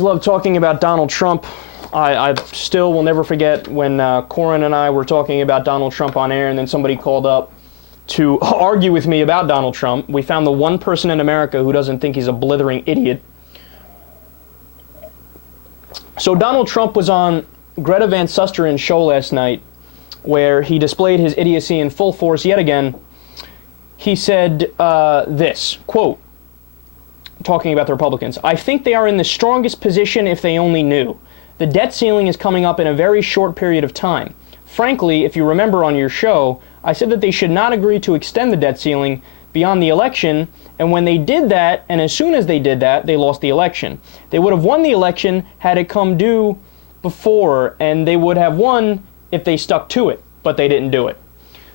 Love talking about Donald Trump. I still will never forget when Corin and I were talking about Donald Trump on air, and then somebody called up to argue with me about Donald Trump. We found the one person in America who doesn't think he's a blithering idiot. So Donald Trump was on Greta Van Susteren's show last night, where he displayed his idiocy in full force yet again. He said this, quote, talking about the Republicans, "I think they are in the strongest position if they only knew. The debt ceiling is coming up in a very short period of time. Frankly, if you remember on your show, I said that they should not agree to extend the debt ceiling beyond the election, and when they did that, and as soon as they did that, they lost the election. They would have won the election had it come due before, and they would have won if they stuck to it, but they didn't do it."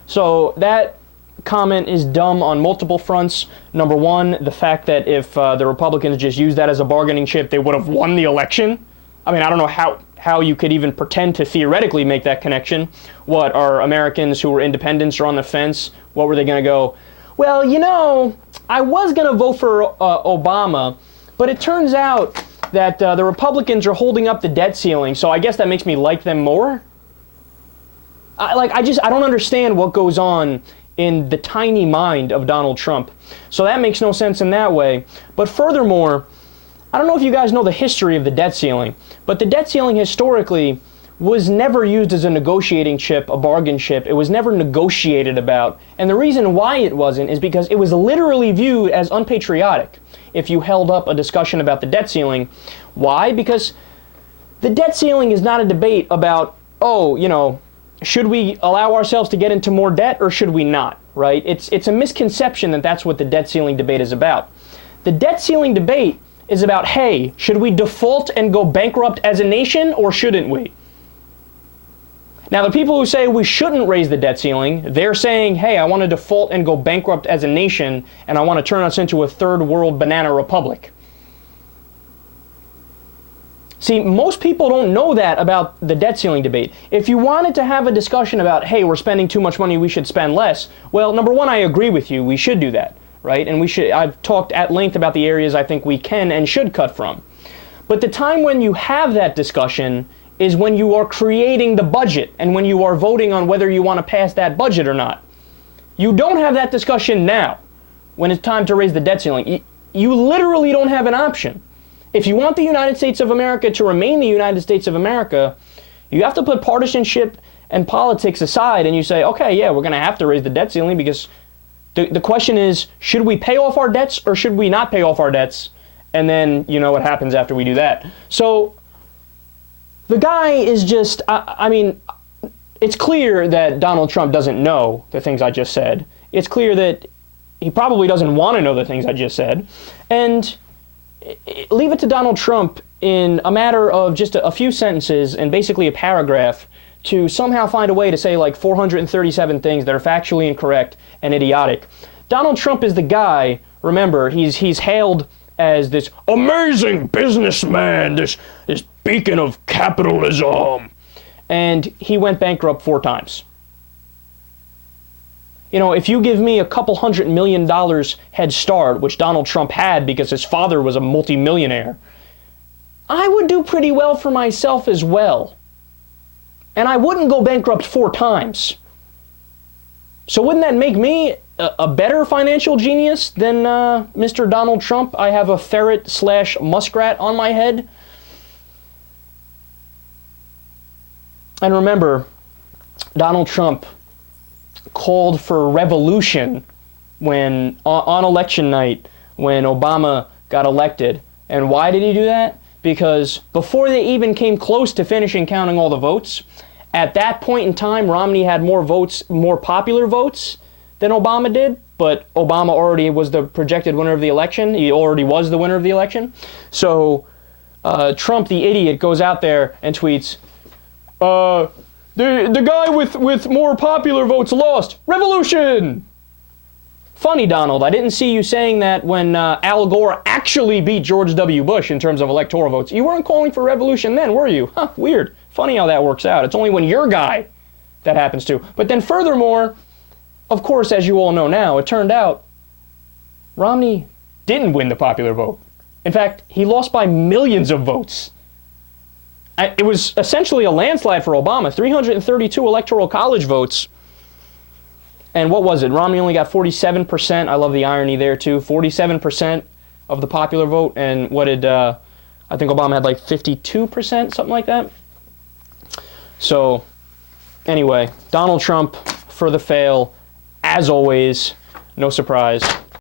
So that comment is dumb on multiple fronts. Number one, the fact that if the Republicans just used that as a bargaining chip, they would have won the election. I mean, I don't know how you could even pretend to theoretically make that connection. What, are Americans who were independents or on the fence, what were they going to go, well, you know, I was going to vote for Obama, but it turns out that the Republicans are holding up the debt ceiling, so I guess that makes me like them more? I don't understand what goes on in the tiny mind of Donald Trump. So that makes no sense in that way. But furthermore, I don't know if you guys know the history of the debt ceiling, but the debt ceiling historically was never used as a negotiating chip, a bargain chip. It was never negotiated about. And the reason why it wasn't is because it was literally viewed as unpatriotic if you held up a discussion about the debt ceiling. Why? Because the debt ceiling is not a debate about, oh, you know, should we allow ourselves to get into more debt or should we not, right? It's a misconception that that's what the debt ceiling debate is about. The debt ceiling debate is about, hey, should we default and go bankrupt as a nation or shouldn't we? Now, the people who say we shouldn't raise the debt ceiling, they're saying, hey, I want to default and go bankrupt as a nation, and I want to turn us into a third world banana republic. See, most people don't know that about the debt ceiling debate. If you wanted to have a discussion about, hey, we're spending too much money, we should spend less, well, number one, I agree with you, we should do that, right? And I've talked at length about the areas I think we can and should cut from. But the time when you have that discussion is when you are creating the budget and when you are voting on whether you want to pass that budget or not. You don't have that discussion now when it's time to raise the debt ceiling. You literally don't have an option. If you want the United States of America to remain the United States of America, you have to put partisanship and politics aside and you say, okay, yeah, we're going to have to raise the debt ceiling because the question is, should we pay off our debts or should we not pay off our debts? And then you know what happens after we do that. So the guy is just, I mean, it's clear that Donald Trump doesn't know the things I just said. It's clear that he probably doesn't want to know the things I just said. And leave it to Donald Trump in a matter of just a few sentences and basically a paragraph to somehow find a way to say like 437 things that are factually incorrect and idiotic. Donald Trump is the guy, remember, he's hailed as this amazing businessman, this beacon of capitalism. And he went bankrupt 4 times. You know, if you give me a couple $100 million head start, which Donald Trump had because his father was a multimillionaire, I would do pretty well for myself as well. And I wouldn't go bankrupt 4 times. So wouldn't that make me a better financial genius than Mr. Donald Trump? I have a ferret/muskrat on my head. And remember, Donald Trump called for revolution when on election night when Obama got elected. And why did he do that? Because before they even came close to finishing counting all the votes, at that point in time, Romney had more votes, more popular votes than Obama did, but Obama already was the projected winner of the election. He already was the winner of the election. So Trump, the idiot, goes out there and tweets, the guy with more popular votes lost. Revolution! Funny, Donald, I didn't see you saying that when Al Gore actually beat George W. Bush in terms of electoral votes. You weren't calling for revolution then, were you? Huh, weird. Funny how that works out. It's only when your guy that happens to. But then furthermore, of course, as you all know now, it turned out Romney didn't win the popular vote. In fact, he lost by millions of votes. It was essentially a landslide for Obama, 332 electoral college votes. And what was it? Romney only got 47%. I love the irony there, too. 47% of the popular vote. And what did, I think Obama had like 52%, something like that. So, anyway, Donald Trump for the fail. As always, no surprise.